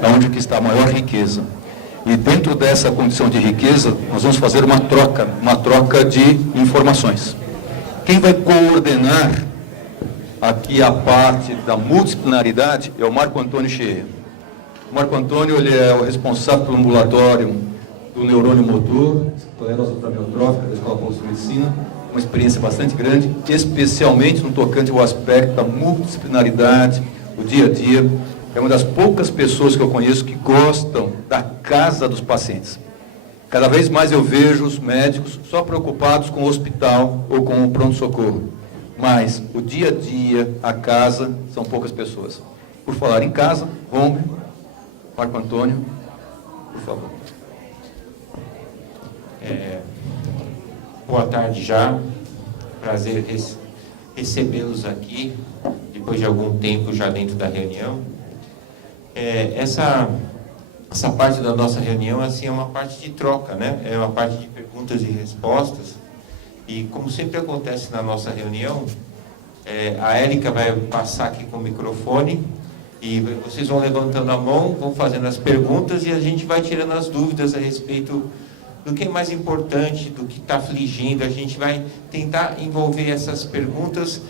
é onde que está a maior riqueza. E dentro dessa condição de riqueza, nós vamos fazer uma troca de informações. Quem vai coordenar aqui a parte da multidisciplinaridade é o Marco Antônio Cheia. O Marco Antônio, ele é o responsável pelo ambulatório do neurônio motor, esclerose ultramiotrófica da Escola Paulista de Medicina, uma experiência bastante grande, especialmente no tocante ao aspecto da multidisciplinaridade, o dia a dia. É uma das poucas pessoas que eu conheço que gostam da casa dos pacientes. Cada vez mais eu vejo os médicos só preocupados com o hospital ou com o pronto-socorro. Mas o dia a dia, a casa, são poucas pessoas. Por falar em casa, Romer, Marco Antônio, por favor. Boa tarde já. Prazer recebê-los aqui, depois de algum tempo já dentro da reunião. Essa parte da nossa reunião assim, é uma parte de troca, né? É uma parte de perguntas e respostas. E como sempre acontece na nossa reunião, a Érica vai passar aqui com o microfone e vocês vão levantando a mão, vão fazendo as perguntas e a gente vai tirando as dúvidas a respeito do que é mais importante, do que está afligindo. A gente vai tentar envolver essas perguntas.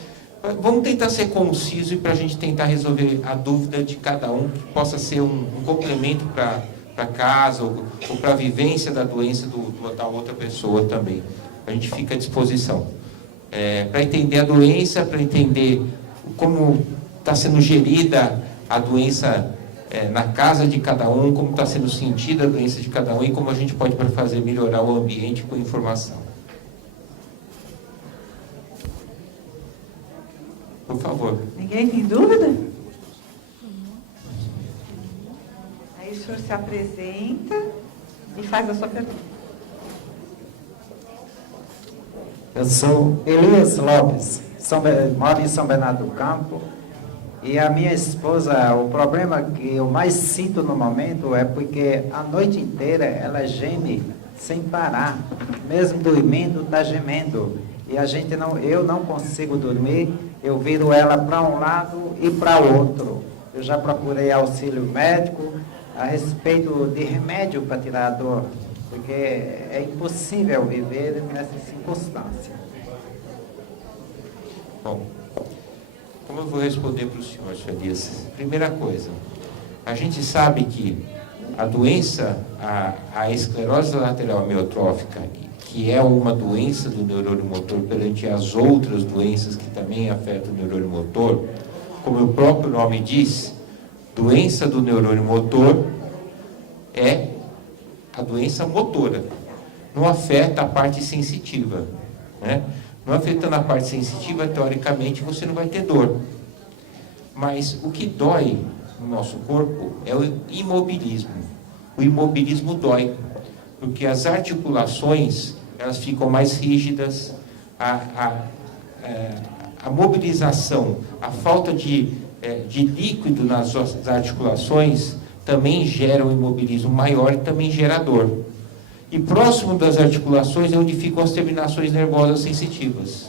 Vamos tentar ser conciso e para a gente tentar resolver a dúvida de cada um, que possa ser um complemento para casa ou para a vivência da doença da outra pessoa também. A gente fica à disposição. Para entender a doença, para entender como está sendo gerida a doença na casa de cada um, como está sendo sentida a doença de cada um e como a gente pode fazer melhorar o ambiente com informação. Por favor. Ninguém tem dúvida? Aí o senhor se apresenta e faz a sua pergunta. Eu sou Elias Lopes, moro em São Bernardo do Campo. E a minha esposa, o problema que eu mais sinto no momento é porque a noite inteira ela geme sem parar. Mesmo dormindo, está gemendo. E eu não consigo dormir, eu viro ela para um lado e para o outro. Eu já procurei auxílio médico a respeito de remédio para tirar a dor, porque é impossível viver nessa circunstância. Bom, como eu vou responder para o senhor, Sr. Elias? Primeira coisa, a gente sabe que a doença, a esclerose lateral amiotrófica, que é uma doença do neurônio motor perante as outras doenças que também afetam o neurônio motor, como o próprio nome diz, doença do neurônio motor é a doença motora, não afeta a parte sensitiva, né? Não afetando a parte sensitiva, teoricamente, você não vai ter dor. Mas o que dói no nosso corpo é o imobilismo. O imobilismo dói, porque as articulações, elas ficam mais rígidas, a mobilização, a falta de líquido nas articulações também gera um imobilismo maior e também gera dor. E próximo das articulações é onde ficam as terminações nervosas sensitivas.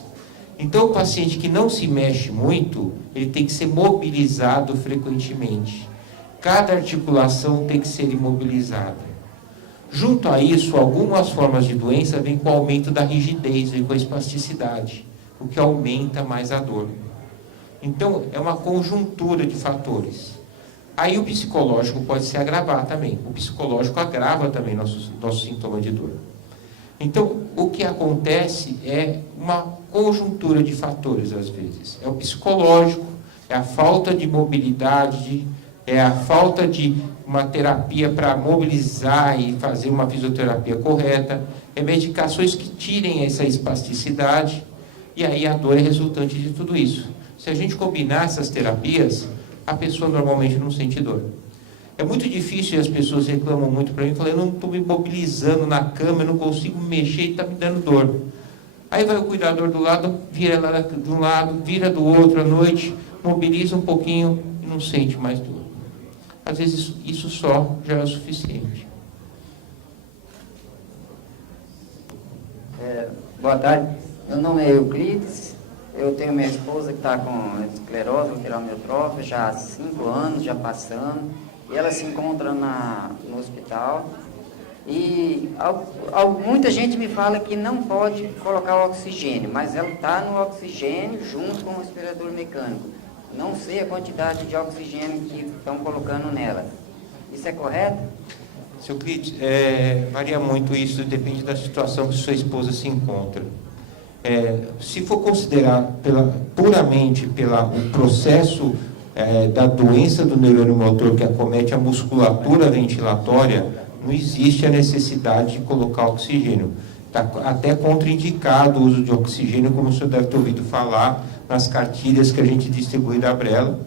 Então, o paciente que não se mexe muito, ele tem que ser mobilizado frequentemente. Cada articulação tem que ser imobilizada. Junto a isso, algumas formas de doença vêm com o aumento da rigidez, vêm com a espasticidade, o que aumenta mais a dor. Então, é uma conjuntura de fatores. Aí o psicológico pode se agravar também. O psicológico agrava também nosso sintoma de dor. Então, o que acontece é uma conjuntura de fatores, às vezes. É o psicológico, é a falta de mobilidade, é a falta de uma terapia para mobilizar e fazer uma fisioterapia correta, é medicações que tirem essa espasticidade, e aí a dor é resultante de tudo isso. Se a gente combinar essas terapias, a pessoa normalmente não sente dor. É muito difícil e as pessoas reclamam muito para mim, falam, eu não estou me mobilizando na cama, eu não consigo mexer e está me dando dor. Aí vai o cuidador do lado, vira lá de um lado, vira do outro à noite, mobiliza um pouquinho e não sente mais dor. Às vezes isso só já é o suficiente. Boa tarde, meu nome é Euclides, eu tenho minha esposa que está com esclerose lateral amiotrófica já há 5 anos, já passando, e ela se encontra no hospital. E muita gente me fala que não pode colocar o oxigênio, mas ela está no oxigênio junto com o respirador mecânico. Não sei a quantidade de oxigênio que estão colocando nela. Isso é correto? Seu Cleiton, varia muito isso, depende da situação que sua esposa se encontra. Se for considerar puramente pelo processo da doença do neurônio motor que acomete a musculatura ventilatória, não existe a necessidade de colocar oxigênio. Está até contraindicado o uso de oxigênio, como o senhor deve ter ouvido falar nas cartilhas que a gente distribui da Brela,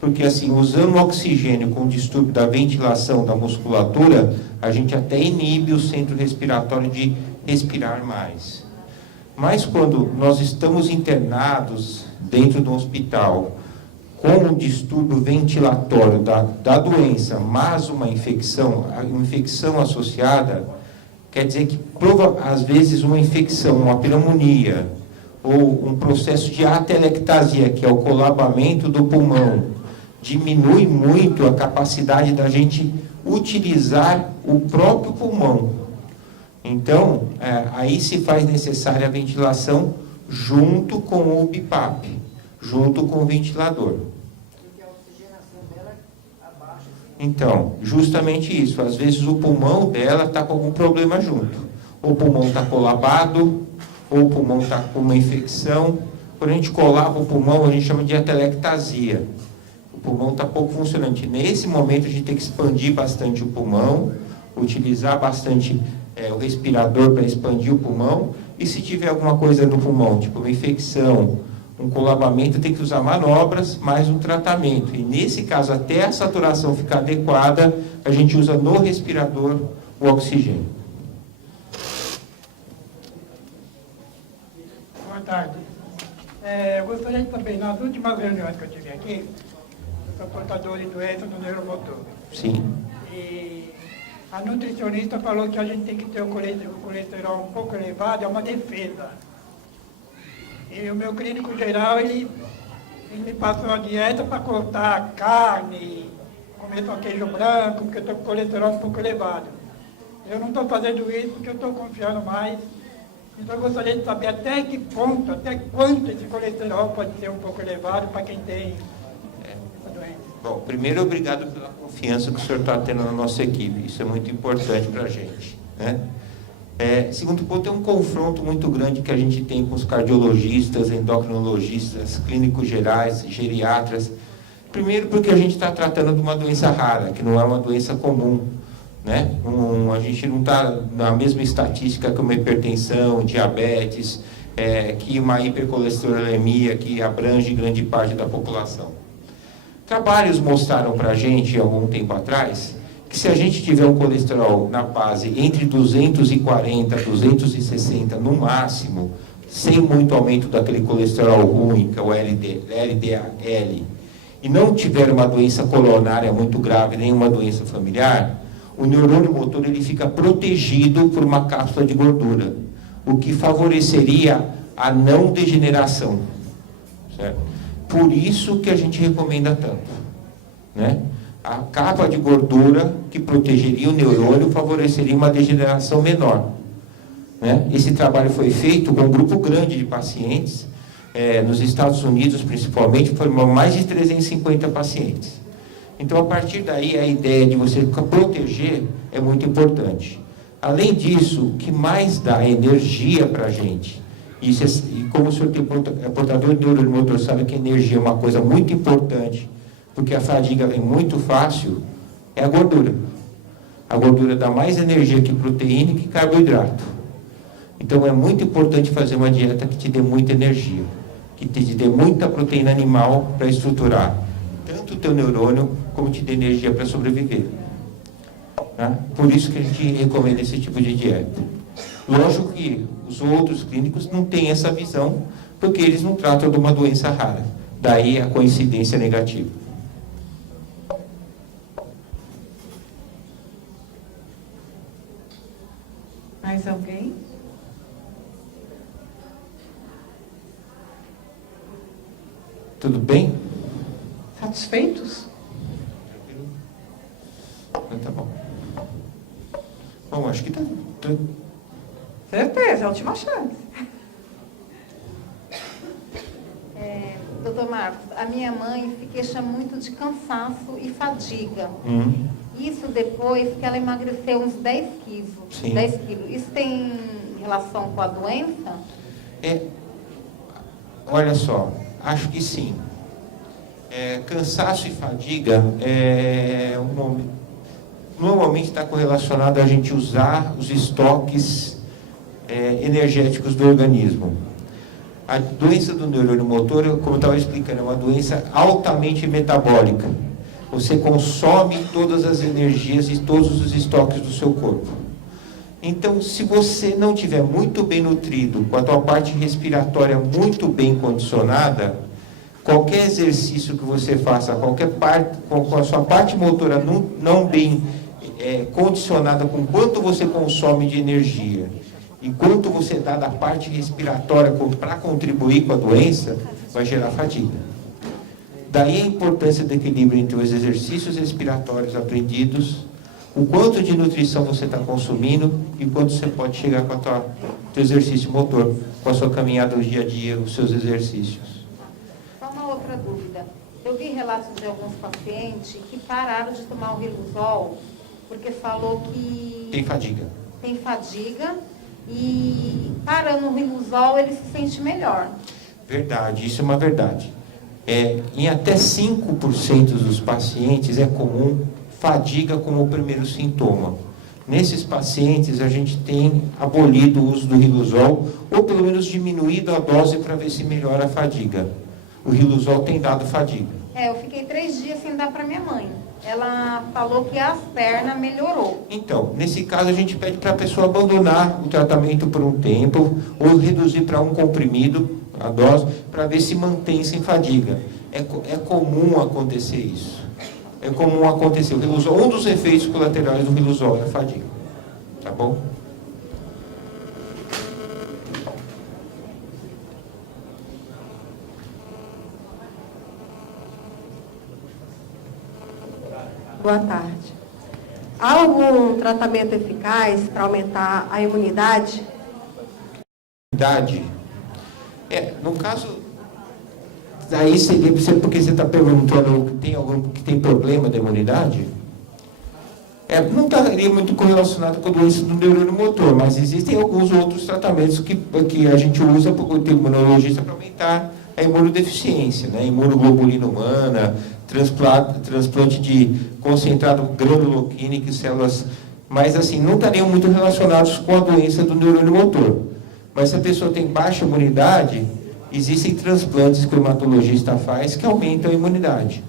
porque assim, usando o oxigênio com distúrbio da ventilação da musculatura, a gente até inibe o centro respiratório de respirar mais. Mas quando nós estamos internados dentro do hospital com um distúrbio ventilatório da doença, mas uma infecção associada, quer dizer que, às vezes, uma infecção, uma pneumonia, ou um processo de atelectasia, que é o colapamento do pulmão, diminui muito a capacidade da gente utilizar o próprio pulmão. Então, aí se faz necessária a ventilação junto com o BiPAP, junto com o ventilador. Porque a oxigenação dela abaixa. Então, justamente isso. Às vezes o pulmão dela está com algum problema junto. Ou o pulmão está colapado, ou o pulmão está com uma infecção. Quando a gente colapa o pulmão, a gente chama de atelectasia. O pulmão está pouco funcionante. Nesse momento, a gente tem que expandir bastante o pulmão, utilizar bastante o respirador para expandir o pulmão. E se tiver alguma coisa no pulmão, tipo uma infecção, um colapamento, tem que usar manobras mais um tratamento. E nesse caso, até a saturação ficar adequada, a gente usa no respirador o oxigênio. Boa tarde. Eu gostaria de saber, nas últimas reuniões que eu tive aqui, eu sou portador de doença do neuromotor. Sim. E a nutricionista falou que a gente tem que ter o colesterol um pouco elevado, é uma defesa. E o meu clínico geral, ele me passou a dieta para cortar carne, comer só queijo branco, porque eu estou com o colesterol um pouco elevado. Eu não estou fazendo isso porque eu estou confiando mais. Então eu gostaria de saber até que ponto, até quanto esse colesterol pode ser um pouco elevado para quem tem essa doença. Bom, primeiro, obrigado pela confiança que o senhor está tendo na nossa equipe. Isso é muito importante para a gente, né? Segundo ponto, é um confronto muito grande que a gente tem com os cardiologistas, endocrinologistas, clínicos gerais, geriatras. Primeiro, porque a gente está tratando de uma doença rara, que não é uma doença comum, né? A gente não está na mesma estatística que uma hipertensão, diabetes, que uma hipercolesterolemia, que abrange grande parte da população. Trabalhos mostraram para a gente, há algum tempo atrás, que se a gente tiver um colesterol na base entre 240 e 260 no máximo, sem muito aumento daquele colesterol ruim, que é o LDL, e não tiver uma doença coronária muito grave, nem uma doença familiar, o neurônio motor ele fica protegido por uma cápsula de gordura, o que favoreceria a não degeneração. Certo? Por isso que a gente recomenda tanto, né? A capa de gordura que protegeria o neurônio favoreceria uma degeneração menor, né? Esse trabalho foi feito com um grupo grande de pacientes, nos Estados Unidos principalmente, foram mais de 350 pacientes. Então, a partir daí, a ideia de você proteger é muito importante. Além disso, o que mais dá energia para a gente, e como o senhor é portador de neurônio motor, sabe que a energia é uma coisa muito importante, porque a fadiga vem muito fácil, é a gordura. A gordura dá mais energia que proteína e que carboidrato. Então é muito importante fazer uma dieta que te dê muita energia, que te dê muita proteína animal para estruturar tanto o teu neurônio como te dê energia para sobreviver. Tá? Por isso que a gente recomenda esse tipo de dieta. Lógico que os outros clínicos não têm essa visão, porque eles não tratam de uma doença rara. Daí a coincidência negativa. Mais alguém? Tudo bem? Satisfeitos? Então tá bom. Bom, acho que tá. Certeza, é a última chance. Doutor Marcos, a minha mãe se queixa muito de cansaço e fadiga. Isso depois que ela emagreceu uns 10 quilos. Sim. 10 quilos. Isso tem relação com a doença? Olha só, acho que sim. Cansaço e fadiga normalmente está correlacionado a gente usar os estoques energéticos do organismo. A doença do neurônio motor, como eu estava explicando, é uma doença altamente metabólica. Você consome todas as energias e todos os estoques do seu corpo. Então, se você não estiver muito bem nutrido, com a tua parte respiratória muito bem condicionada, qualquer exercício que você faça, qualquer parte, com a sua parte motora não bem condicionada com quanto você consome de energia e quanto você dá da parte respiratória para contribuir com a doença, vai gerar fadiga. Daí a importância do equilíbrio entre os exercícios respiratórios aprendidos, o quanto de nutrição você está consumindo e o quanto você pode chegar com o teu exercício motor, com a sua caminhada do dia a dia, os seus exercícios. Só uma outra dúvida. Eu vi relatos de alguns pacientes que pararam de tomar o Riluzol porque falou que Tem fadiga. tem fadiga e parando o Riluzol ele se sente melhor. Verdade, isso é uma verdade. Em até 5% dos pacientes é comum fadiga como o primeiro sintoma. Nesses pacientes, a gente tem abolido o uso do Riluzol, ou pelo menos diminuído a dose para ver se melhora a fadiga. O Riluzol tem dado fadiga. Eu fiquei 3 dias sem dar para minha mãe. Ela falou que as pernas melhorou. Então, nesse caso, a gente pede para a pessoa abandonar o tratamento por um tempo, ou reduzir para um comprimido, a dose, para ver se mantém sem fadiga. É comum acontecer isso. É comum acontecer. O Riluzol, um dos efeitos colaterais do Riluzol é a fadiga. Tá bom? Boa tarde. Há algum tratamento eficaz para aumentar a imunidade? No caso, daí seria porque você está perguntando tem algum que tem problema da imunidade? Não estaria muito correlacionado com a doença do neurônio motor, mas existem alguns outros tratamentos que a gente usa para o imunologista para aumentar a imunodeficiência, né? Imunoglobulina humana, transplante de concentrado granuloquínico e células, mas assim, não estariam muito relacionados com a doença do neurônio motor. Mas se a pessoa tem baixa imunidade, existem transplantes que o hematologista faz que aumentam a imunidade.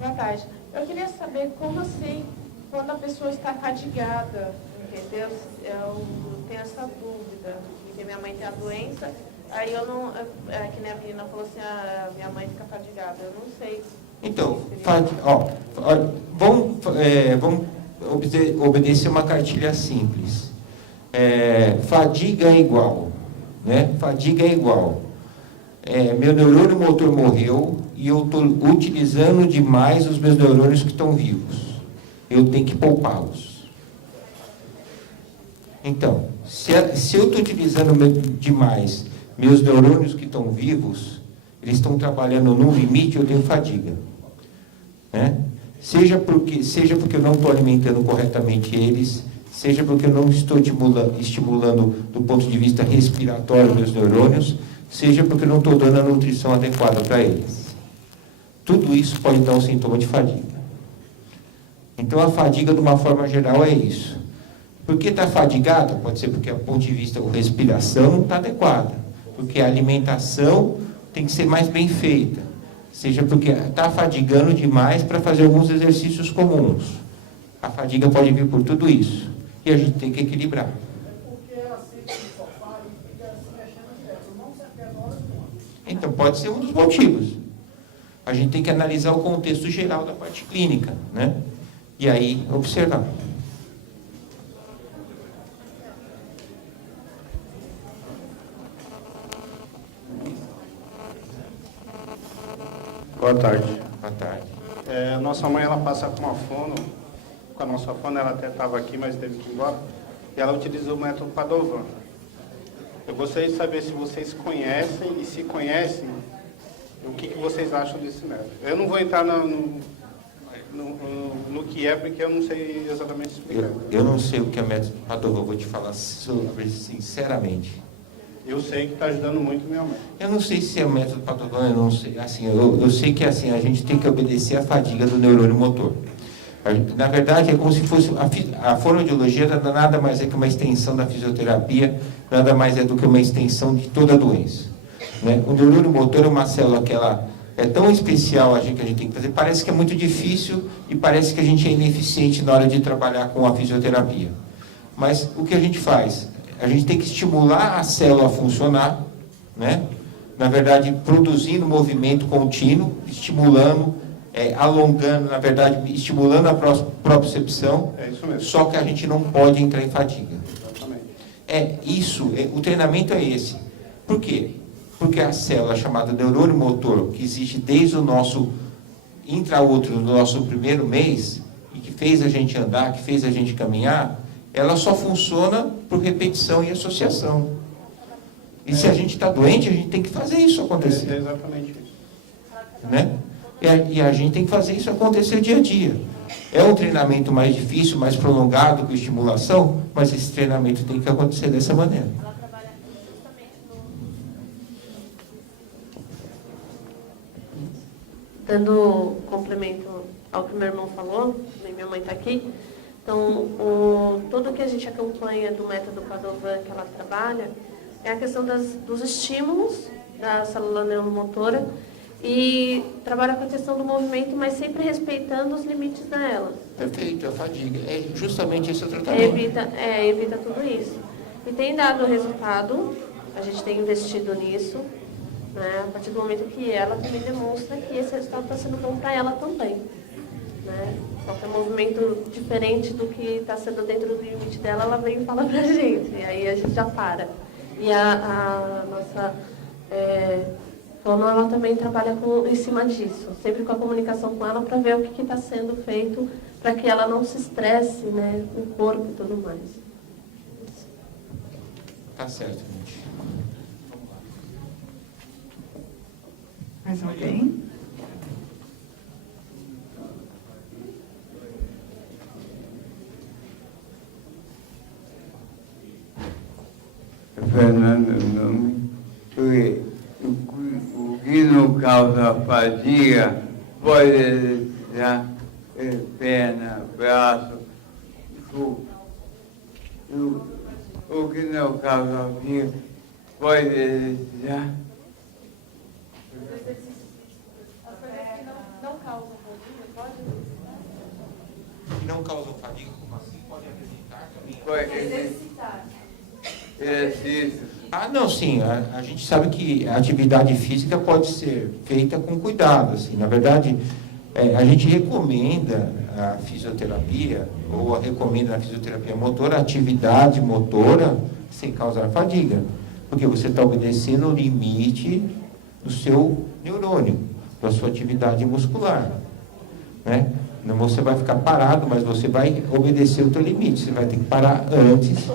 Boa tarde. Eu queria saber como assim, quando a pessoa está fadigada, entendeu? Eu tenho essa dúvida, porque minha mãe tem a doença, aí eu não, que nem a menina falou assim, minha mãe fica fadigada, eu não sei. Então, vamos obedecer uma cartilha simples. Fadiga é igual, né? Fadiga é igual. Meu neurônio motor morreu e eu estou utilizando demais os meus neurônios que estão vivos. Eu tenho que poupá-los. Então, se eu estou utilizando demais meus neurônios que estão vivos, eles estão trabalhando no limite, eu tenho fadiga. Né? Seja porque eu não estou alimentando corretamente eles, seja porque eu não estou estimulando do ponto de vista respiratório meus neurônios, seja porque eu não estou dando a nutrição adequada para eles. Tudo isso pode dar um sintoma de fadiga. Então, a fadiga, de uma forma geral, é isso. Por que está fadigada? Pode ser porque, do ponto de vista da respiração, não está adequada. Porque a alimentação tem que ser mais bem feita. Seja porque está fadigando demais para fazer alguns exercícios comuns. A fadiga pode vir por tudo isso. E a gente tem que equilibrar. Então, pode ser um dos motivos. A gente tem que analisar o contexto geral da parte clínica, né? E aí, observar. Boa tarde. Boa tarde. Nossa mãe, ela passa com uma fono, com a nossa fono, ela até estava aqui, mas teve que ir embora, e ela utiliza o método Padovan. Eu gostaria de saber se vocês conhecem, e se conhecem, o que vocês acham desse método. Eu não vou entrar no que é, porque eu não sei exatamente explicar. Eu não sei o que é método Padovan, vou te falar sinceramente. Eu sei que está ajudando muito minha mãe. Eu não sei se é o método Padovan, eu não sei. Assim, eu sei que assim, a gente tem que obedecer à fadiga do neurônio motor. Na verdade, é como se fosse a fonoaudiologia nada mais é que uma extensão da fisioterapia, nada mais é do que uma extensão de toda a doença. Né? O neurônio motor é uma célula que ela é tão especial que a gente tem que fazer, parece que é muito difícil e parece que a gente é ineficiente na hora de trabalhar com a fisioterapia. Mas o que a gente faz? A gente tem que estimular a célula a funcionar, né? Na verdade, produzindo movimento contínuo, estimulando, alongando, na verdade, estimulando a propriocepção. É isso mesmo. Só que a gente não pode entrar em fadiga. Exatamente. O treinamento é esse. Por quê? Porque a célula chamada neurônio motor, que existe desde o nosso intraútero, no nosso primeiro mês, e que fez a gente andar, que fez a gente caminhar, ela só funciona por repetição e associação. E se a gente está doente, a gente tem que fazer isso acontecer. É exatamente isso. Né? E a gente tem que fazer isso acontecer dia a dia. É um treinamento mais difícil, mais prolongado, com estimulação, mas esse treinamento tem que acontecer dessa maneira. Dando complemento ao que meu irmão falou, minha mãe está aqui, então, tudo que a gente acompanha do método Padovan que ela trabalha é a questão dos estímulos da célula neuromotora e trabalha com a questão do movimento, mas sempre respeitando os limites dela. Perfeito, a fadiga. É justamente esse o tratamento. Evita tudo isso. E tem dado resultado, a gente tem investido nisso, né, a partir do momento que ela também demonstra que esse resultado está sendo bom para ela também. Né? Qualquer movimento diferente do que está sendo dentro do limite dela, ela vem e fala pra gente, e aí a gente já para. E a nossa fono, ela também trabalha em cima disso, sempre com a comunicação com ela para ver o que está sendo feito para que ela não se estresse, né, o corpo e tudo mais. Tá certo, gente. Mais alguém? Fernando, nome, porque o que não causa fadiga pode dar perna, braço, o que não causa fadiga pode dar. Não causam fadiga, pode? Que não causam fadiga, como assim? Pode apresentar também? Pode exercitar. Exercício. Não, sim. A gente sabe que a atividade física pode ser feita com cuidado. Assim. Na verdade, a gente recomenda a fisioterapia, ou recomenda na fisioterapia motora, a atividade motora sem causar fadiga. Porque você está obedecendo o limite do seu neurônio, da sua atividade muscular. Né? Não você vai ficar parado, mas você vai obedecer o teu limite. Você vai ter que parar antes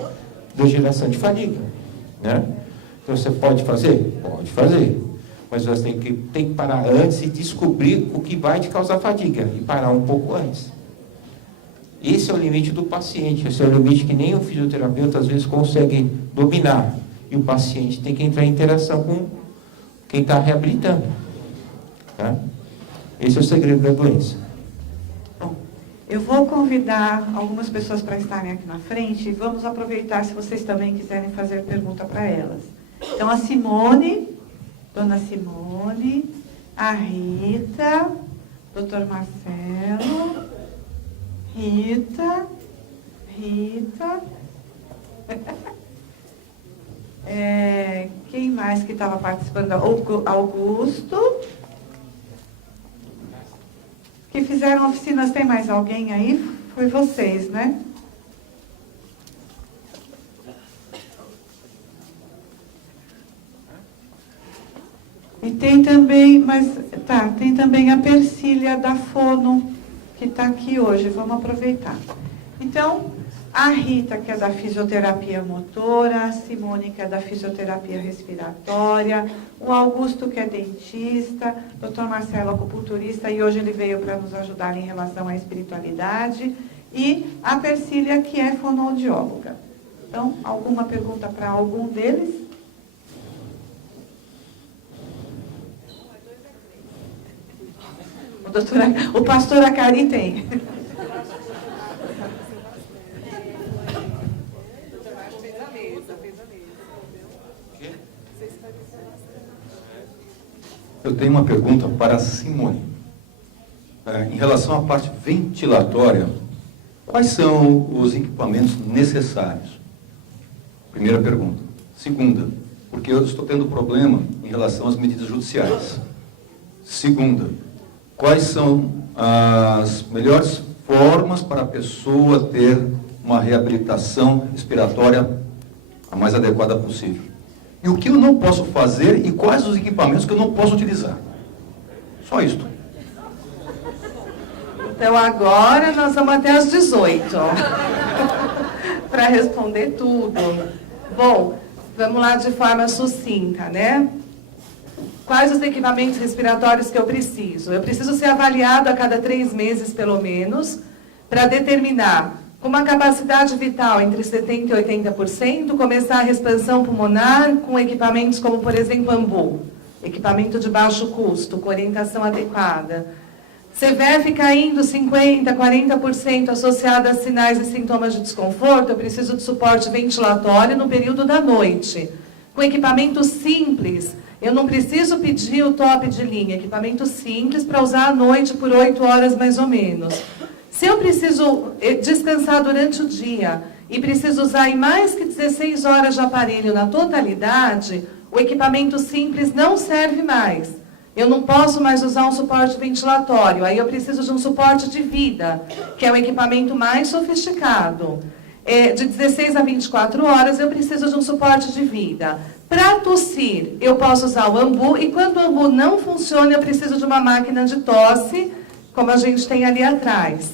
da geração de fadiga. Né? Então, você pode fazer? Pode fazer. Mas você tem que parar antes e descobrir o que vai te causar fadiga. E parar um pouco antes. Esse é o limite do paciente. Esse é o limite que nem o fisioterapeuta, às vezes, consegue dominar. E o paciente tem que entrar em interação com quem está reabilitando. Tá? Esse é o segredo da doença. Eu vou convidar algumas pessoas para estarem aqui na frente e vamos aproveitar se vocês também quiserem fazer pergunta para elas. Então, a Simone, Dona Simone, a Rita, Dr. Marcelo, Rita, quem mais que estava participando? Augusto. Que fizeram oficinas, tem mais alguém aí? Foi vocês, né? E tem também, mas Tá, tem também a Persília da Fono, que está aqui hoje, vamos aproveitar. Então, a Rita, que é da fisioterapia motora, a Simone, que é da fisioterapia respiratória, o Augusto, que é dentista, o Dr. Marcelo, acupunturista, e hoje ele veio para nos ajudar em relação à espiritualidade, e a Persília, que é fonoaudióloga. Então, alguma pergunta para algum deles? O pastor Acari tem. Eu tenho uma pergunta para a Simone. Em relação à parte ventilatória, quais são os equipamentos necessários? Primeira pergunta. Segunda, porque eu estou tendo problema em relação às medidas judiciais. Segunda, quais são as melhores formas para a pessoa ter uma reabilitação respiratória a mais adequada possível? E o que eu não posso fazer e quais os equipamentos que eu não posso utilizar? Só isto. Então agora nós vamos até às 18, para responder tudo. Bom, vamos lá de forma sucinta, né? Quais os equipamentos respiratórios que eu preciso? Eu preciso ser avaliado a cada 3 meses, pelo menos, para determinar com uma capacidade vital entre 70% e 80%, começar a expansão pulmonar com equipamentos como, por exemplo, AMBU, equipamento de baixo custo, com orientação adequada. CVF caindo 50%, 40% associado a sinais e sintomas de desconforto, eu preciso de suporte ventilatório no período da noite. Com equipamento simples, eu não preciso pedir o top de linha, equipamento simples para usar à noite por 8 horas mais ou menos. Se eu preciso descansar durante o dia e preciso usar em mais que 16 horas de aparelho na totalidade, o equipamento simples não serve mais. Eu não posso mais usar um suporte ventilatório, aí eu preciso de um suporte de vida, que é o equipamento mais sofisticado. De 16 a 24 horas eu preciso de um suporte de vida. Para tossir, eu posso usar o AMBU, e quando o AMBU não funciona, eu preciso de uma máquina de tosse, como a gente tem ali atrás.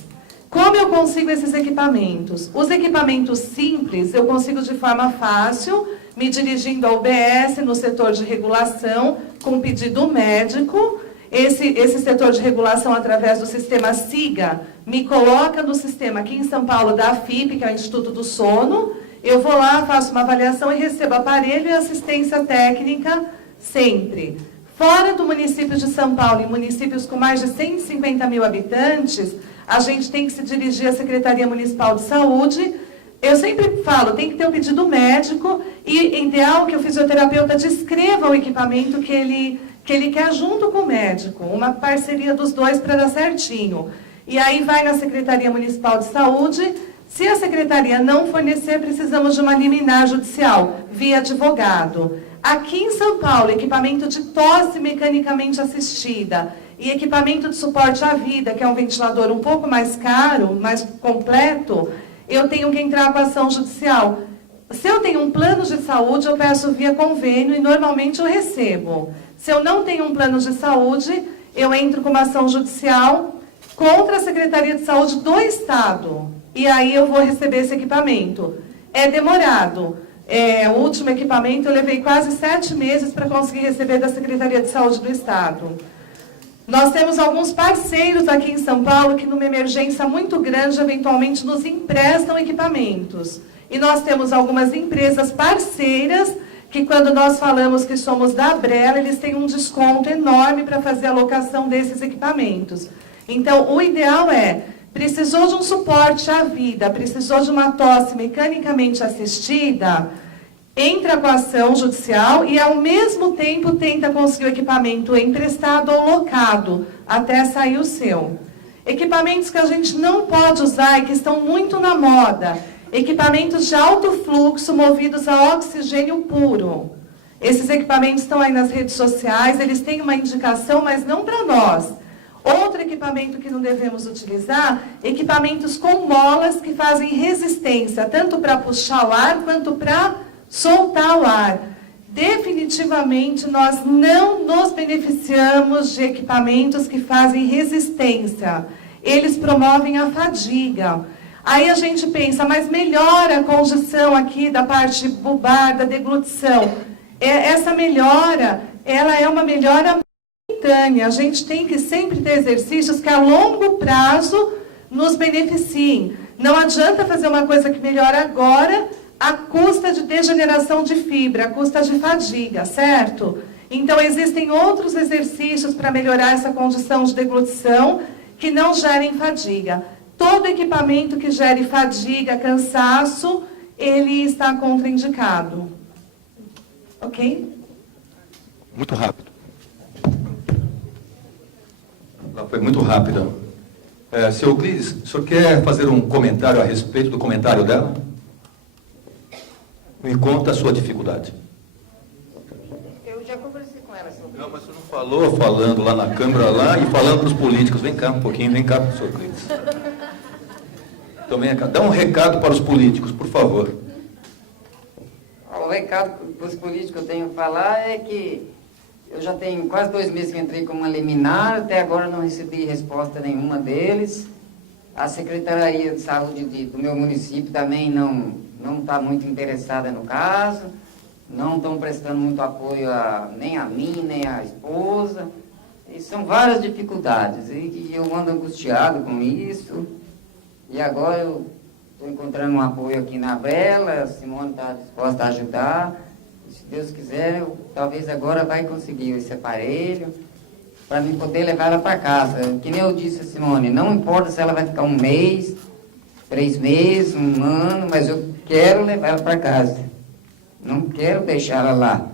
Como eu consigo esses equipamentos? Os equipamentos simples eu consigo de forma fácil, me dirigindo ao UBS no setor de regulação, com pedido médico. Esse setor de regulação, através do sistema SIGA, me coloca no sistema aqui em São Paulo da AFIP, que é o Instituto do Sono. Eu vou lá, faço uma avaliação e recebo aparelho e assistência técnica sempre. Fora do município de São Paulo, em municípios com mais de 150 mil habitantes, a gente tem que se dirigir à Secretaria Municipal de Saúde. Eu sempre falo, tem que ter um pedido médico e ideal que o fisioterapeuta descreva o equipamento que ele quer junto com o médico, uma parceria dos dois para dar certinho. E aí vai na Secretaria Municipal de Saúde. Se a Secretaria não fornecer, precisamos de uma liminar judicial, via advogado. Aqui em São Paulo, equipamento de tosse mecanicamente assistida e equipamento de suporte à vida, que é um ventilador um pouco mais caro, mais completo, eu tenho que entrar com a ação judicial. Se eu tenho um plano de saúde, eu peço via convênio e normalmente eu recebo. Se eu não tenho um plano de saúde, eu entro com uma ação judicial contra a Secretaria de Saúde do Estado. E aí eu vou receber esse equipamento. É demorado. O último equipamento eu levei quase 7 meses para conseguir receber da Secretaria de Saúde do Estado. Nós temos alguns parceiros aqui em São Paulo que, numa emergência muito grande, eventualmente nos emprestam equipamentos. E nós temos algumas empresas parceiras que, quando nós falamos que somos da Abrela, eles têm um desconto enorme para fazer a alocação desses equipamentos. Então, o ideal precisou de um suporte à vida, precisou de uma tosse mecanicamente assistida, entra com a ação judicial e, ao mesmo tempo, tenta conseguir o equipamento emprestado ou locado, até sair o seu. Equipamentos que a gente não pode usar e que estão muito na moda. Equipamentos de alto fluxo movidos a oxigênio puro. Esses equipamentos estão aí nas redes sociais, eles têm uma indicação, mas não para nós. Outro equipamento que não devemos utilizar, equipamentos com molas que fazem resistência, tanto para puxar o ar quanto para soltar o ar. definitivamente nós não nos beneficiamos de equipamentos que fazem resistência. Eles promovem a fadiga. Aí a gente pensa, mas melhora a condição aqui da parte bulbar, da deglutição. Essa melhora, ela é uma melhora momentânea. A gente tem que sempre ter exercícios que a longo prazo nos beneficiem. Não adianta fazer uma coisa que melhora agora à custa de degeneração de fibra, à custa de fadiga, certo? Então, existem outros exercícios para melhorar essa condição de deglutição que não gerem fadiga. Todo equipamento que gere fadiga, cansaço, ele está contraindicado. Ok? Muito rápido. Ela foi muito rápida. Senhor Euclides, o senhor quer fazer um comentário a respeito do comentário dela? Me conta a sua dificuldade. Eu já conversei com ela sobre Não, mas você não falou falando lá na câmera lá e falando para os políticos. Vem cá um pouquinho, vem cá, senhor Euclides. Então vem cá, dá um recado para os políticos, por favor. O recado para os políticos que eu tenho que falar é que eu já tenho quase 2 meses que entrei com uma liminar, até agora não recebi resposta nenhuma deles. A Secretaria de Saúde do meu município também não está muito interessada no caso, não estão prestando muito apoio nem a mim, nem à esposa. E são várias dificuldades, e eu ando angustiado com isso. E agora eu estou encontrando um apoio aqui na Bela, a Simone está disposta a ajudar. E, se Deus quiser, talvez agora vai conseguir esse aparelho para mim poder levar ela para casa. Que nem eu disse a Simone, não importa se ela vai ficar 1 mês, 3 meses, 1 ano, mas eu quero levar ela para casa. Não quero deixar ela lá.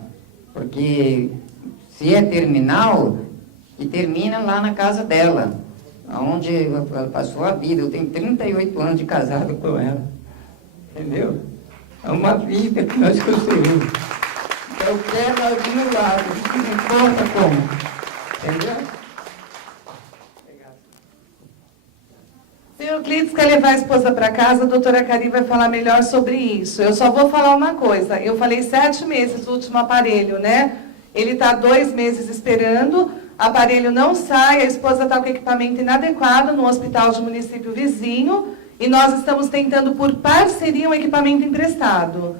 Porque se é terminal, que termina lá na casa dela, onde ela passou a vida. Eu tenho 38 anos de casado com ela. Entendeu? É uma vida que nós construímos. Então eu quero ela do meu lado, não importa como. Entendeu? Se o Euclides quer levar a esposa para casa, a doutora Cari vai falar melhor sobre isso. Eu só vou falar uma coisa. Eu falei 7 meses o último aparelho, né? Ele está 2 meses esperando, aparelho não sai, a esposa está com equipamento inadequado no hospital de município vizinho e nós estamos tentando, por parceria, um equipamento emprestado.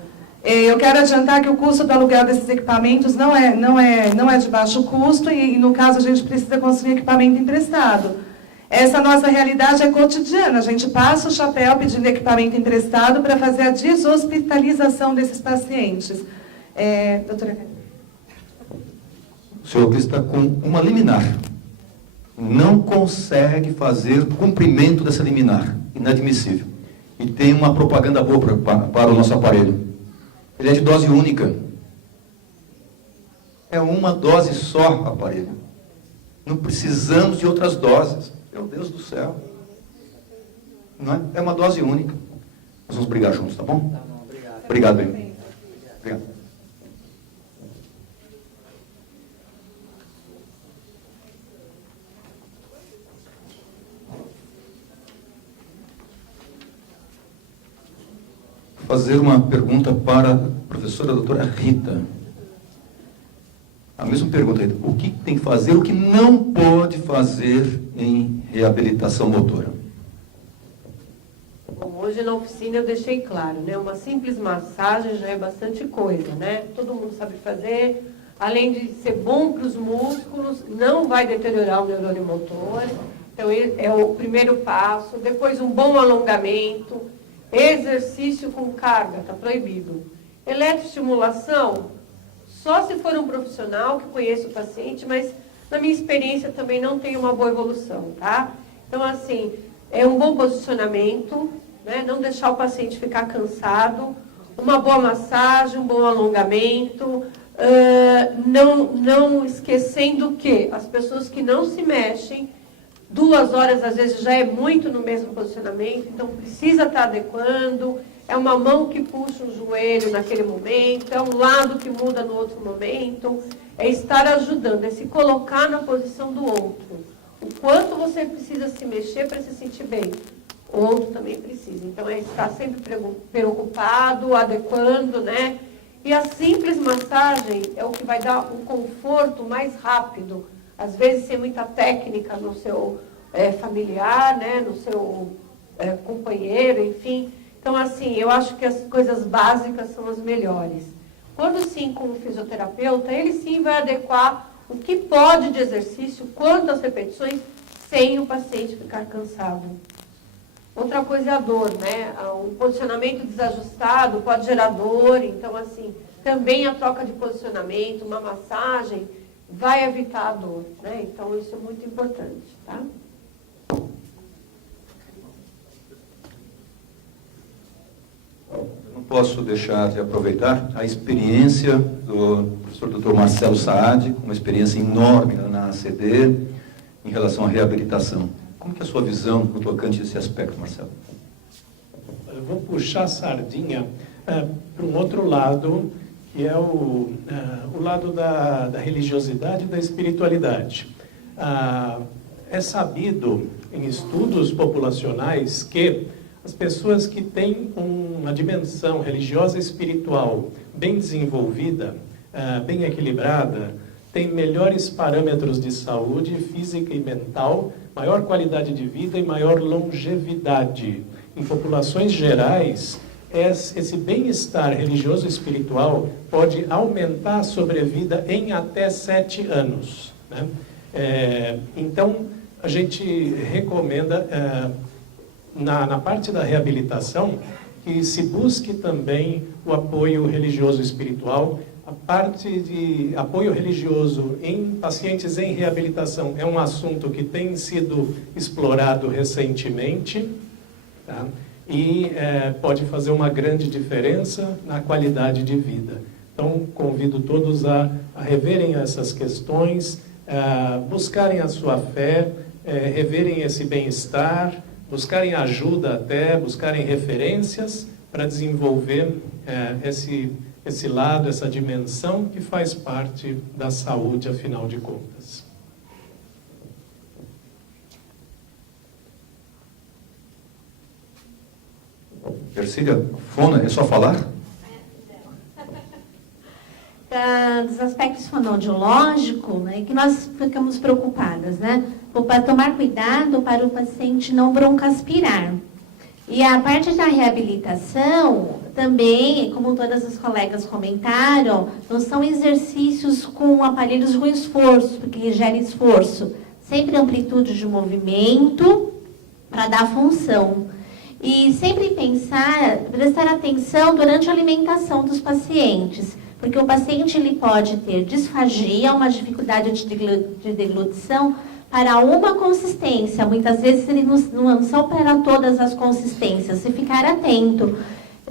Eu quero adiantar que o custo do aluguel desses equipamentos não é de baixo custo e, no caso, a gente precisa construir equipamento emprestado. Essa nossa realidade é cotidiana, a gente passa o chapéu pedindo equipamento emprestado para fazer a deshospitalização desses pacientes. Doutora Cari. O senhor Euclides está com uma liminar. Não consegue fazer cumprimento dessa liminar. Inadmissível. E tem uma propaganda boa para o nosso aparelho. Ele é de dose única. É uma dose só, aparelho. Não precisamos de outras doses. Meu Deus do céu. Não é? É uma dose única. Nós vamos brigar juntos, tá bom? Tá bom, obrigado. Obrigado, bem. Obrigado. Fazer uma pergunta para a professora doutora Rita. A mesma pergunta, Rita. O que tem que fazer, o que não pode fazer em reabilitação motora? Bom, hoje na oficina eu deixei claro, né? Uma simples massagem já é bastante coisa, né? Todo mundo sabe fazer. Além de ser bom para os músculos, não vai deteriorar o neurônio motor. Então, é o primeiro passo. Depois, um bom alongamento. Exercício com carga, está proibido. Eletroestimulação, só se for um profissional que conheça o paciente, mas na minha experiência também não tem uma boa evolução, tá? Então, assim, é um bom posicionamento, né? Não deixar o paciente ficar cansado, uma boa massagem, um bom alongamento, não esquecendo que as pessoas que não se mexem, 2 horas, às vezes, já é muito no mesmo posicionamento, então precisa estar adequando. É uma mão que puxa o joelho naquele momento, é um lado que muda no outro momento. É estar ajudando, é se colocar na posição do outro. O quanto você precisa se mexer para se sentir bem, o outro também precisa. Então, é estar sempre preocupado, adequando, né? E a simples massagem é o que vai dar um conforto mais rápido. Às vezes, sem muita técnica no seu familiar, né, no seu companheiro, enfim. Então, assim, eu acho que as coisas básicas são as melhores. Quando sim, com o fisioterapeuta, ele sim vai adequar o que pode de exercício, quantas repetições, sem o paciente ficar cansado. Outra coisa é a dor, né? O posicionamento desajustado pode gerar dor, então, assim, também a troca de posicionamento, uma massagem, vai evitar a dor, né? Então, isso é muito importante, tá? Não posso deixar de aproveitar a experiência do professor Dr. Marcelo Saad, uma experiência enorme na ACD em relação à reabilitação. Como que é a sua visão no tocante a esse aspecto, Marcelo? Eu vou puxar a sardinha para um outro lado, que é o lado da religiosidade e da espiritualidade. É sabido em estudos populacionais que as pessoas que têm uma dimensão religiosa e espiritual bem desenvolvida, bem equilibrada, têm melhores parâmetros de saúde física e mental, maior qualidade de vida e maior longevidade. Em populações gerais, esse bem-estar religioso e espiritual pode aumentar a sobrevida em até 7 anos. Né? Então, a gente recomenda, na parte da reabilitação, que se busque também o apoio religioso e espiritual. A parte de apoio religioso em pacientes em reabilitação é um assunto que tem sido explorado recentemente, tá? E pode fazer uma grande diferença na qualidade de vida. Então, convido todos a reverem essas questões, buscarem a sua fé, reverem esse bem-estar, buscarem ajuda até, buscarem referências para desenvolver esse lado, essa dimensão que faz parte da saúde, afinal de contas. Ercília, Fona, é só falar? Dos aspectos fonoaudiológicos, né, que nós ficamos preocupadas, né? Para tomar cuidado para o paciente não broncoaspirar. E a parte da reabilitação, também, como todas as colegas comentaram, não são exercícios com aparelhos com esforço, porque gera esforço. Sempre amplitude de movimento para dar função. E sempre prestar atenção durante a alimentação dos pacientes, porque o paciente ele pode ter disfagia, uma dificuldade de deglutição para uma consistência. Muitas vezes ele não são para todas as consistências. Se ficar atento,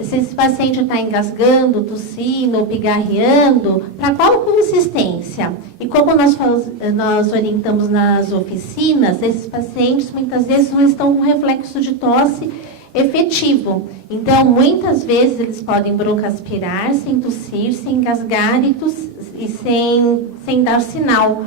se esse paciente está engasgando, tossindo, pigarreando, para qual consistência? E como nós orientamos nas oficinas, esses pacientes muitas vezes não estão com reflexo de tosse efetivo. Então, muitas vezes eles podem broncoaspirar, sem tossir, sem engasgar e sem dar sinal,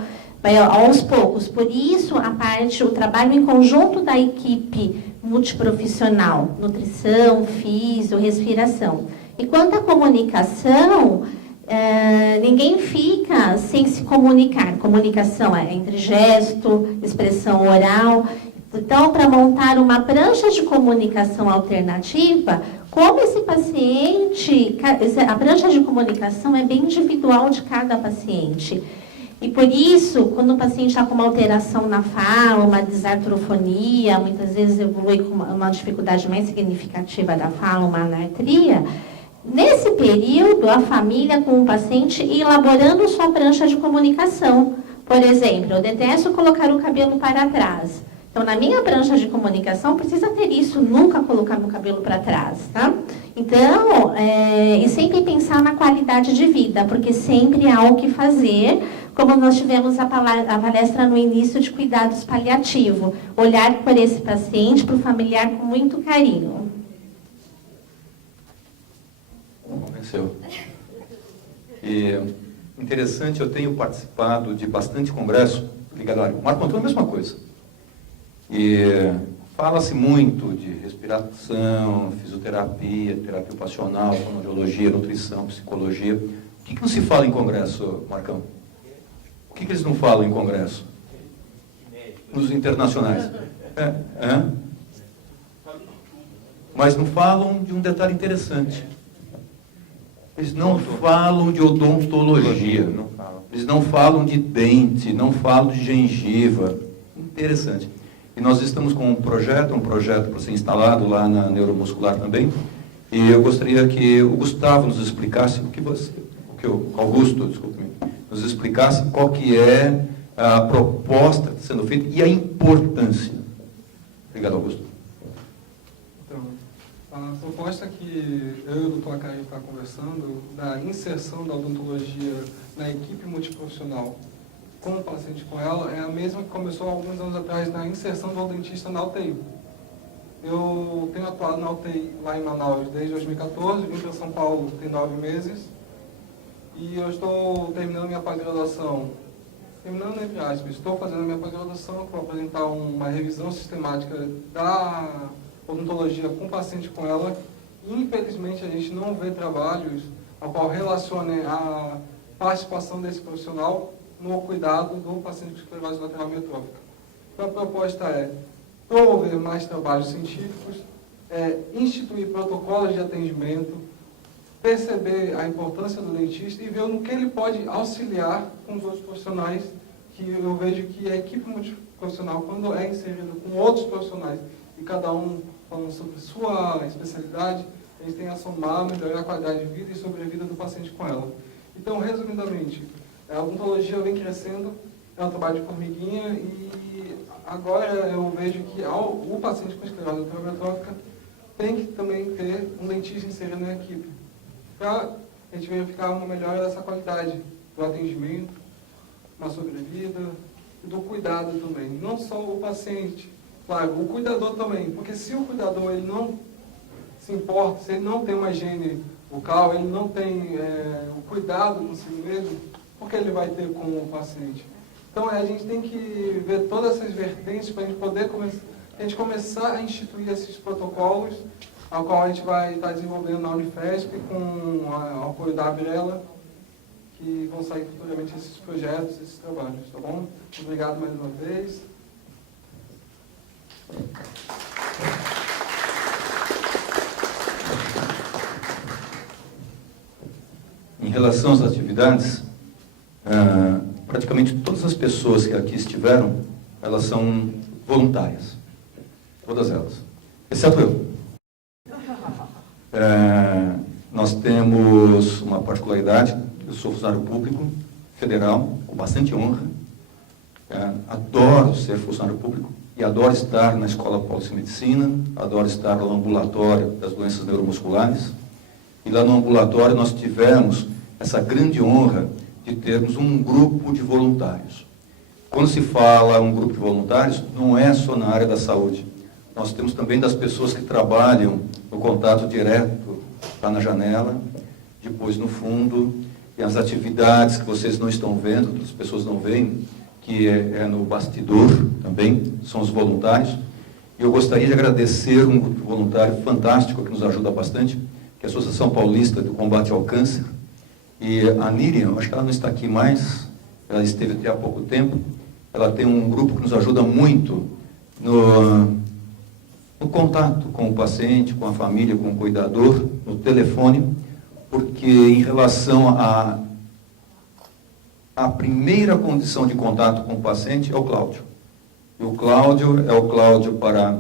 aos poucos. Por isso, o trabalho em conjunto da equipe multiprofissional, nutrição, físio, respiração. E quanto à comunicação, ninguém fica sem se comunicar. Comunicação é entre gesto, expressão oral. Então, para montar uma prancha de comunicação alternativa, como esse paciente, a prancha de comunicação é bem individual de cada paciente. E por isso, quando o paciente está com uma alteração na fala, uma desartrofonia, muitas vezes evolui com uma dificuldade mais significativa da fala, uma anartria, nesse período, a família com o paciente elaborando sua prancha de comunicação. Por exemplo, eu detesto colocar o cabelo para trás. Então, na minha prancha de comunicação, precisa ter isso, nunca colocar meu cabelo para trás, tá? Então, e sempre pensar na qualidade de vida, porque sempre há o que fazer, como nós tivemos a palestra no início de cuidados paliativos. Olhar por esse paciente, para o familiar, com muito carinho. Convenceu. E interessante, eu tenho participado de bastante congresso ligado ao Marco Antônio, a mesma coisa. E Fala-se muito de respiração, fisioterapia, terapia ocupacional, fonoaudiologia, nutrição, psicologia. O que não se fala em congresso, Marcão? O que eles não falam em congresso? Nos internacionais. Mas não falam de um detalhe interessante. Eles não falam de odontologia. Eles não falam de dente, não falam de gengiva. Interessante. E nós estamos com um projeto para ser instalado lá na neuromuscular também. E eu gostaria que o Gustavo nos explicasse Augusto, desculpe-me, nos explicasse qual que é a proposta sendo feita e a importância. Obrigado, Augusto. Então, a proposta que eu e o Dr. Acari está conversando, da inserção da odontologia na equipe multiprofissional com o paciente com ela, é a mesma que começou há alguns anos atrás na inserção do dentista na UTI. Eu tenho atuado na UTI lá em Manaus desde 2014, vim para São Paulo tem 9 meses, e eu estou terminando minha pós-graduação. Terminando, entre aspas, estou fazendo minha pós-graduação para apresentar uma revisão sistemática da odontologia com o paciente com ela. Infelizmente, a gente não vê trabalhos ao qual relacionem a participação desse profissional no cuidado do paciente com esclerose lateral amiotrófica. Então, a proposta é promover mais trabalhos científicos, instituir protocolos de atendimento, perceber a importância do dentista e ver no que ele pode auxiliar com os outros profissionais, que eu vejo que a equipe multiprofissional, quando é inserida com outros profissionais, e cada um falando sobre sua especialidade, eles têm a somar, melhorar a qualidade de vida e sobrevida do paciente com ela. Então, resumidamente, a odontologia vem crescendo, é um trabalho de formiguinha, e agora eu vejo que o paciente com esclerose lateral amiotrófica tem que também ter um dentista inserido na equipe, para a gente verificar uma melhora dessa qualidade do atendimento, uma sobrevida e do cuidado também. Não só o paciente, claro, o cuidador também, porque se o cuidador ele não se importa, se ele não tem uma higiene bucal, ele não tem o cuidado com si mesmo, por que ele vai ter com o paciente? Então a gente tem que ver todas essas vertentes para a gente poder começar a instituir esses protocolos, ao qual a gente vai estar desenvolvendo na Unifesp com o apoio da Abrela, que vão sair futuramente esses projetos, esses trabalhos, tá bom? Obrigado mais uma vez. Em relação às atividades, praticamente todas as pessoas que aqui estiveram, elas são voluntárias. Todas elas. Exceto eu. Nós temos uma particularidade, eu sou funcionário público federal, com bastante honra, adoro ser funcionário público e adoro estar na Escola Paulista de Medicina, adoro estar no ambulatório das doenças neuromusculares, e lá no ambulatório nós tivemos essa grande honra de termos um grupo de voluntários. Quando se fala um grupo de voluntários, não é só na área da saúde. Nós temos também das pessoas que trabalham no contato direto, lá na janela, depois no fundo, e as atividades que vocês não estão vendo, que as pessoas não veem, que é no bastidor também, são os voluntários. E eu gostaria de agradecer um grupo voluntário fantástico que nos ajuda bastante, que é a Associação Paulista do Combate ao Câncer. E a Níriam, acho que ela não está aqui mais, ela esteve até há pouco tempo, ela tem um grupo que nos ajuda muito no contato com o paciente, com a família, com o cuidador, no telefone, porque em relação a primeira condição de contato com o paciente é o Cláudio. E o Cláudio é o Cláudio para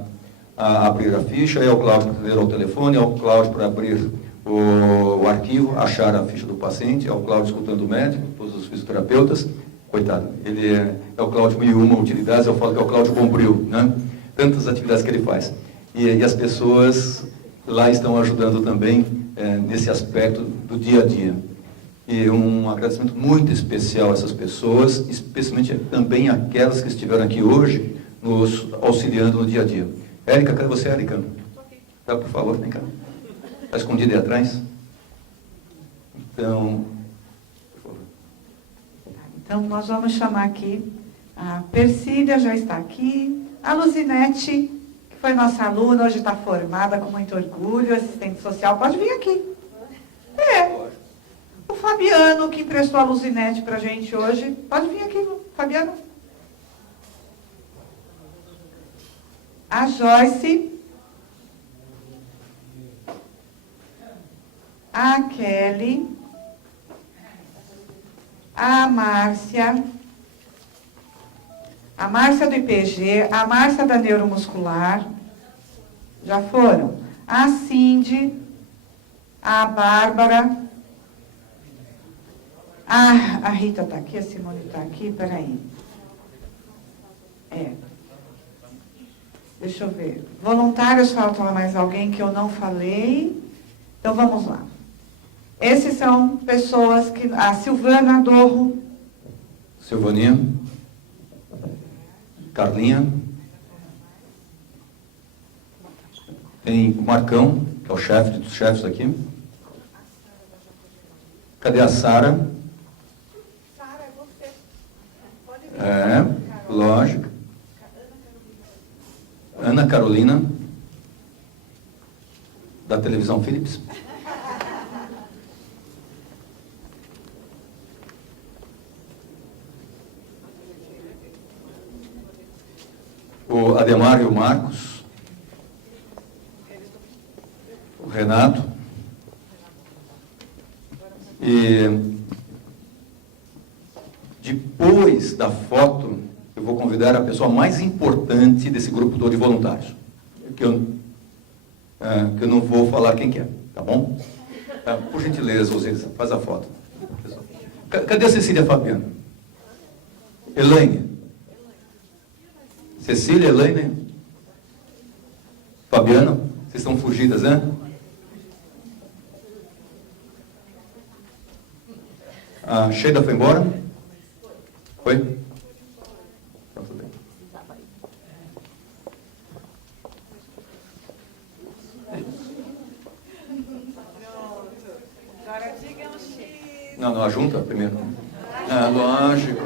abrir a ficha, é o Cláudio para ler ao telefone, é o Cláudio para abrir o arquivo, achar a ficha do paciente, é o Cláudio escutando o médico, todos os fisioterapeutas. Coitado, ele é o Cláudio 1001 utilidades, eu falo que é o Cláudio Bombril, né? Tantas atividades que ele faz. E as pessoas lá estão ajudando também nesse aspecto do dia a dia. E um agradecimento muito especial a essas pessoas, especialmente também aquelas que estiveram aqui hoje, nos auxiliando no dia a dia. Érica, cadê você, Érica? Tá, por favor, vem cá. Está escondida aí atrás? Então, por favor. Então, nós vamos chamar aqui, a Persília já está aqui, a Luzinete, que foi nossa aluna, hoje está formada com muito orgulho, assistente social, pode vir aqui. O Fabiano, que emprestou a Luzinete para a gente hoje, pode vir aqui, Fabiano. A Joyce. A Kelly. A Márcia. A Márcia do IPG, a Márcia da Neuromuscular. Já foram? A Cindy. A Bárbara. A Rita está aqui, a Simone está aqui, peraí. Deixa eu ver. Voluntários, falta mais alguém que eu não falei. Então vamos lá. Esses são pessoas que... A Silvana Dorro. Silvaninha. Carlinha. Tem o Marcão, que é o chefe dos chefes aqui. Cadê a Sara? Lógico. Ana Carolina, da televisão Philips. O Ademar e o Marcos. O Renato. E depois da foto, eu vou convidar a pessoa mais importante desse grupo todo de voluntários. Que eu não vou falar quem que é, tá bom? Por gentileza, Osíris, faz a foto. Cadê a Cecília Fabiano? Elaine? Cecília, Elaine? Fabiana? Vocês estão fugidas, né? A Sheila foi embora? Foi? Então, tudo bem. Não, a junta primeiro. Lógico.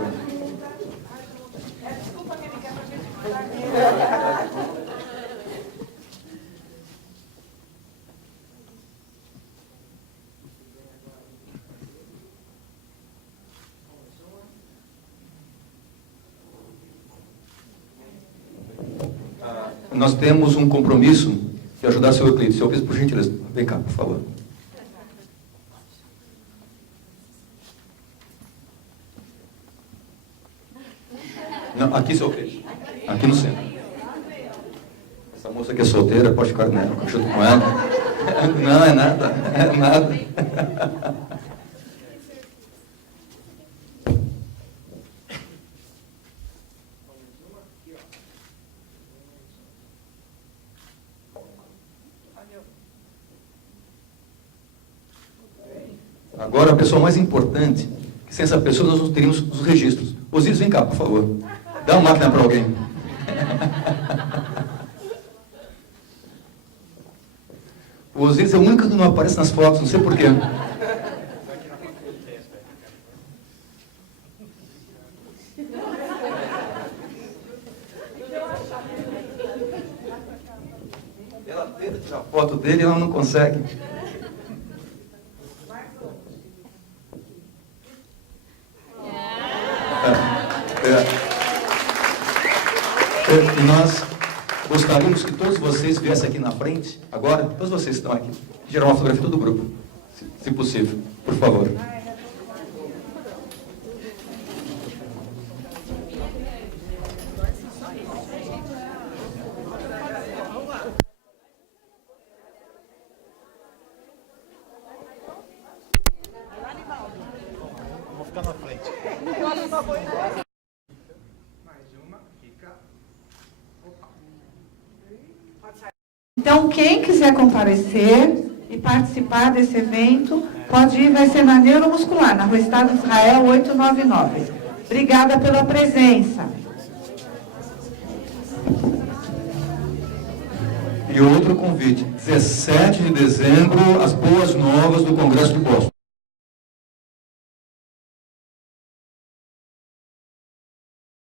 Nós temos um compromisso de ajudar o seu Euclides. Seu Euclides, por gentileza, vem cá, por favor. Não, aqui, seu Euclides. Aqui no centro. Essa moça que é solteira, pode ficar nela, junto com ela. Não, é nada. É nada. Agora, a pessoa mais importante, que sem essa pessoa nós não teríamos os registros. Osíris, vem cá, por favor. Dá uma máquina para alguém. O Osíris é o único que não aparece nas fotos, não sei porquê. Ela tenta tirar foto dele e ela não consegue. E nós gostaríamos que todos vocês viessem aqui na frente, agora, todos vocês que estão aqui, tirar uma fotografia de todo o grupo, se possível, por favor. Vou ficar na frente. Então, quem quiser comparecer e participar desse evento, pode ir, vai ser na Neuromuscular, na Rua Estado de Israel 899. Obrigada pela presença. E outro convite, 17 de dezembro, as boas novas do Congresso de Boston.